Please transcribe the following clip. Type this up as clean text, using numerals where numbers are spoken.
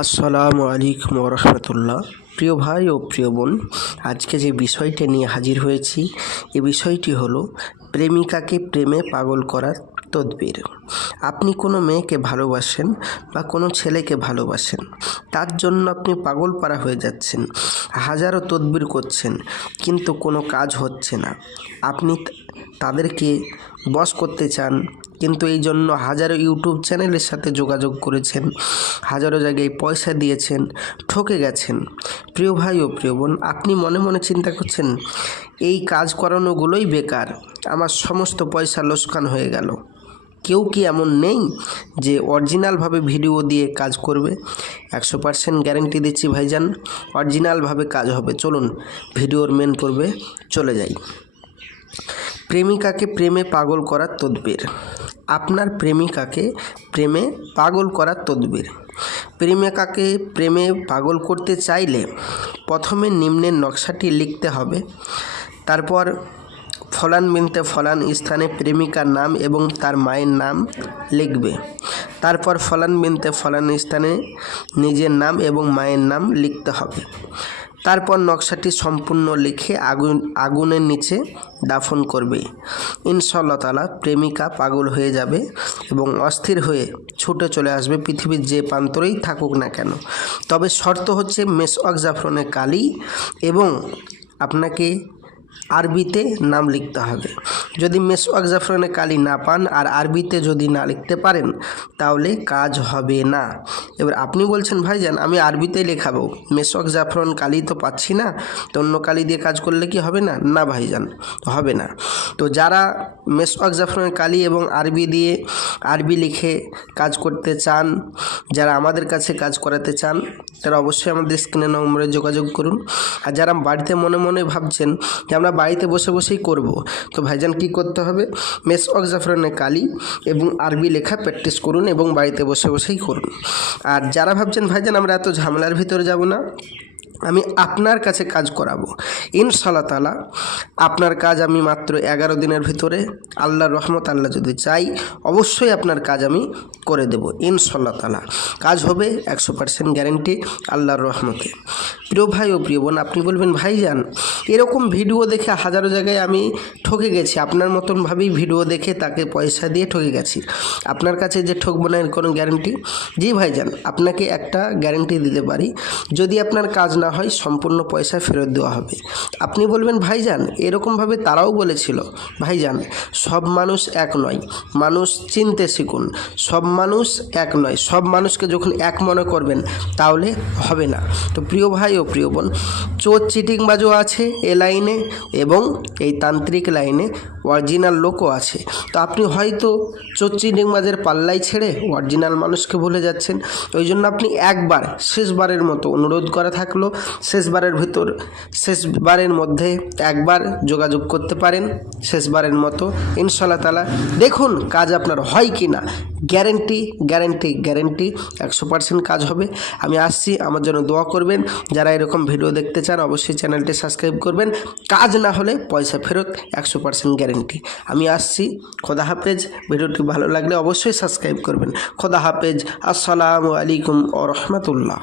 আসসালামু আলাইকুম রহমতুল্লাহ। প্রিয় ভাই ও প্রিয় বোন, আজকে যে বিষয়টা নিয়ে হাজির হয়েছি এ বিষয়টি হলো প্রেমিকাকে প্রেমে পাগল করার তদবির। আপনি কোনো মেয়েকে ভালোবাসেন বা কোনো ছেলেকে ভালোবাসেন, তার জন্য আপনি পাগলপারা হয়ে যাচ্ছেন, হাজারো তদবির করছেন, কিন্তু কোনো কাজ হচ্ছে না। আপনি তাদেরকে বশ করতে চান, কিন্তু এই জন্য হাজারো ইউটিউব চ্যানেলের সাথে যোগাযোগ করেছেন, হাজারো জায়গায় পয়সা দিয়েছেন, ঠকে গেছেন। প্রিয় ভাই ও প্রিয় বোন, আপনি মনে মনে চিন্তা করছেন এই কাজ করানোগুলোই বেকার, আমার সমস্ত পয়সা লোকসান হয়ে গেল। কেউ কি এমন নেই যে অরিজিনালভাবে ভিডিও দিয়ে কাজ করবে? 100% গ্যারেন্টি দিচ্ছি ভাইজান, অরিজিনালভাবে কাজ হবে। চলুন ভিডিওর মেন পর্বে চলে যাই। প্রেমিকাকে প্রেমে পাগল করার তদবির। আপনার প্রেমিকাকে প্রেমে পাগল করার তদবির। প্রেমিকাকে প্রেমে পাগল করতে চাইলে প্রথমে নিম্নের নকশাটি লিখতে হবে। তারপর ফলান বিনতে ফলান স্থানে প্রেমিকার নাম এবং তার মায়ের নাম লিখবে। তারপর ফলান বিনতে ফলান স্থানে নিজের নাম এবং মায়ের নাম লিখতে হবে। তারপর নকশাটি সম্পূর্ণ লিখে আগুনের নিচে দাফন করবে। ইনশাআল্লাহ তাআলা প্রেমিকা পাগল হয়ে যাবে এবং অস্থির হয়ে ছুটে চলে আসবে পৃথিবীর যে প্রান্তরেই থাকুক না কেন। তবে শর্ত হচ্ছে মেসওয়াক জাফরানের কালি এবং আপনাকে আরবিতে নাম লিখতে হবে। যদি মেসওয়াক জাফরানের কালি না পান আর আরবিতে যদি না লিখতে পারেন তাহলে কাজ হবে না। এবার আপনি বলছেন ভাইজান আমি আরবিতে লেখাবো, মেসওয়াক জাফরান কালি তো পাচ্ছি না, তো অন্য কালি দিয়ে কাজ করলে কি হবে না? না ভাইজান, হবে না। তো যারা মেসওয়াক জাফরানের কালি এবং আরবি লিখে কাজ করতে চান, যারা আমাদের কাছে কাজ করাতে চান, তারা অবশ্যই আমাদের স্ক্রিনে নম্বরে যোগাযোগ করুন। আর যারা বাড়িতে মনে মনে ভাবছেন যে আমরা বাড়িতে বসে বসেই করব, তো ভাইজান কি করতে হবে? মেসওয়াক জাফরানের কালি এবং আরবি লেখা প্র্যাকটিস করুন এবং বাড়িতে বসে বসেই করুন। আর যারা ভাবছেন ভাইজান আমরা এত ঝামেলার ভিতরে যাব না, আমি আপনার কাছে কাজ করাবো, ইনশাআল্লাহ তাআলা আপনার কাজ আমি মাত্র 11 দিনের ভিতরে, আল্লাহর রহমত, আল্লাহ যদি চাই অবশ্যই আপনার কাজ আমি করে দেব ইনশাআল্লাহ তাআলা। কাজ হবে 100% গ্যারেন্টি আল্লাহর রহমতে। প্রিয় ভাই ও প্রিয় বোন, আপনি বলবেন ভাইজান এরকম ভিডিও দেখে হাজারো জায়গায় আমি ঠকে গেছি, আপনার মতনভাবেই ভিডিও দেখে তাকে পয়সা দিয়ে ঠকে গেছি, আপনার কাছে যে ঠকবো না এর কোনো গ্যারেন্টি? জি ভাইজান, আপনাকে একটা গ্যারেন্টি দিতে পারি, যদি আপনার কাজ না হয় সম্পূর্ণ পয়সা ফেরত দেওয়া হবে। আপনি বলবেন ভাইজান এরকমভাবে তারাও বলেছিল। ভাইজান সব মানুষ এক নয়, মানুষ চিনতে শিখুন। সব মানুষ এক নয়, সব মানুষকে যখন এক মনে করবেন তাহলে হবে না। তো প্রিয় ভাই ও প্রিয় বোন, চোর চিটিংবাজও আছে এ লাইনে এবং এই তান্ত্রিক লাইনে অরিজিনাল লোকও আছে। তো আপনি হয়তো চোর চিটিংবাজের পাল্লাই ছেড়ে অরিজিনাল মানুষকে ভুলে যাচ্ছেন। ওই জন্য আপনি একবার শেষবারের মতো অনুরোধ করা থাকলো, শেষবারের মধ্যে একবার যোগাযোগ করতে পারেন, শেষবারের মতো। ইনশাআল্লাহ তাআলা দেখুন কাজ আপনার হয় কি না। গ্যারেন্টি গ্যারেন্টি গ্যারেন্টি 100% কাজ হবে। আমি আসছি, আমার জন্য দোয়া করবেন। যারা এরকম ভিডিও দেখতে চান অবশ্যই চ্যানেলটি সাবস্ক্রাইব করবেন। কাজ না হলে পয়সা ফেরত 100% গ্যারেন্টি। আমি আসছি, খোদা হাফেজ। ভিডিওটি ভালো লাগলে অবশ্যই সাবস্ক্রাইব করবেন। খোদা হাফেজ। আসসালামু আলাইকুম ওয়া রাহমাতুল্লাহ।